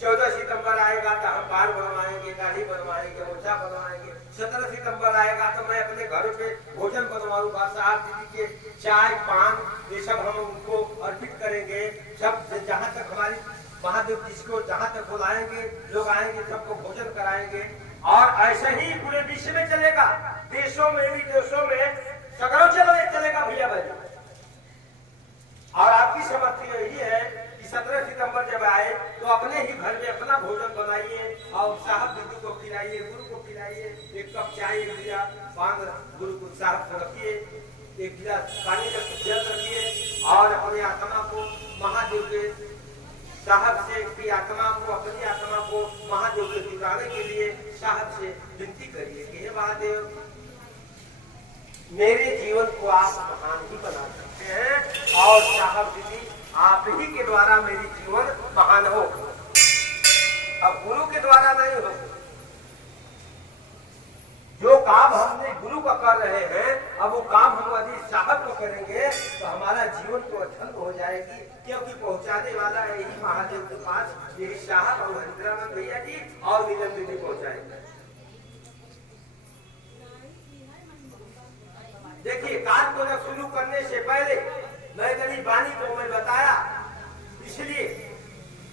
14 सितंबर आएगा तो हम बाल बनवाएंगे, दाढ़ी बनवाएंगे, मोचा बनवाएंगे। 17 सितंबर आएगा तो मैं अपने घरों पे भोजन बनवाऊंगा, साहब दीदी के चाय पान ये सब हम उनको अर्पित करेंगे। सब जहाँ तक हमारी महादेव जिसको जहाँ तक बुलाएंगे लोग आएंगे सबको भोजन कराएंगे। और ऐसा ही पूरे विश्व में चलेगा, देशों में विदेशों में सगरों चलेगा भैया भाई। और आपकी समस्या यही है कि 17 सितंबर जब आए तो अपने ही घर में अपना भोजन बनाइए और साहब दीदी को खिलाइए, गुरु को खिलाइए। एक कप चाय, एक गिलास पान गुरु को साहब को रखिए, एक गिलास पानी का जल रखिए और अपनी आत्मा को महादेव के साहब से की आत्मा को, अपनी आत्मा को महादेव के जुटाने के लिए साहब से विनती करिए कि हे महादेव मेरे जीवन को आप महान ही बना सकते हैं और साहब दीदी आप ही के द्वारा मेरी जीवन महान हो। अब गुरु के द्वारा नहीं हो। जो काम हमने गुरु का कर रहे हैं अब वो काम हम यदि साहब को करेंगे तो हमारा जीवन तो अथल हो जाएगी, क्योंकि पहुंचाने वाला है यही महादेव के पास, यही साहब और हरिद्रानंद भैया जी और नीलम दीदी पहुंचाएंगे। देखिए कार्य को शुरू करने से पहले मैं गरीब वाणी को मैं बताया इसलिए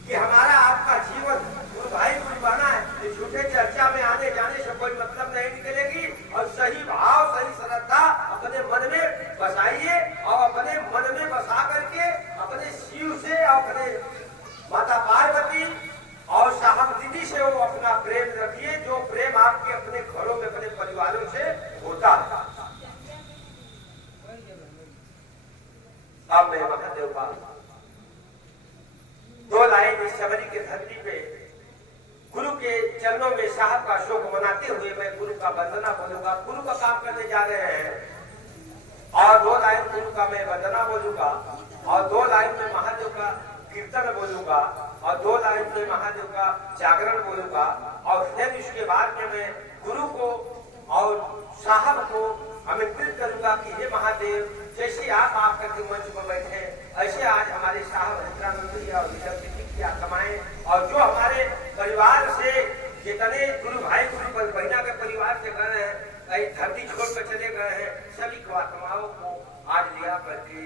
कि हमारा आपका जीवन गुरु भाई गुरु बना है। झूठे चर्चा में आने जाने से कोई मतलब नहीं निकलेगी और सही भाव सही श्रद्धा अपने मन में बसाइए और अपने मन में बसा करके अपने शिव से अपने माता पार्वती और साहब दीदी से वो अपना प्रेम रखिए, जो प्रेम आपके अपने घरों में अपने परिवारों से होता है। अब मैं महादेव का 2 लाइन इस शबरी के धरती पे गुरु के चरणों में साहब का शोक मनाते हुए मैं गुरु का वंदना बोलूंगा। गुरु का काम करने जा रहे हैं और 2 लाइन गुरु का मैं वंदना बोलूंगा और 2 लाइन में महादेव का कीर्तन बोलूंगा और 2 लाइन में महादेव का जागरण बोलूंगा और फिर इसके बाद में मैं गुरु को और साहब को आमंत्रित करूंगा कि हे महादेव जैसे आप आकर के मंच पर बैठे ऐसे आज हमारे साहब हरिद्रानंद जी और नीलम दीदी की आत्माएं और जो हमारे परिवार से जितने गुरु भाई गुरु बहना के परिवार से गए हैं, धरती छोड़ कर चले गए हैं, सभी को आत्माओं को आज लिया करके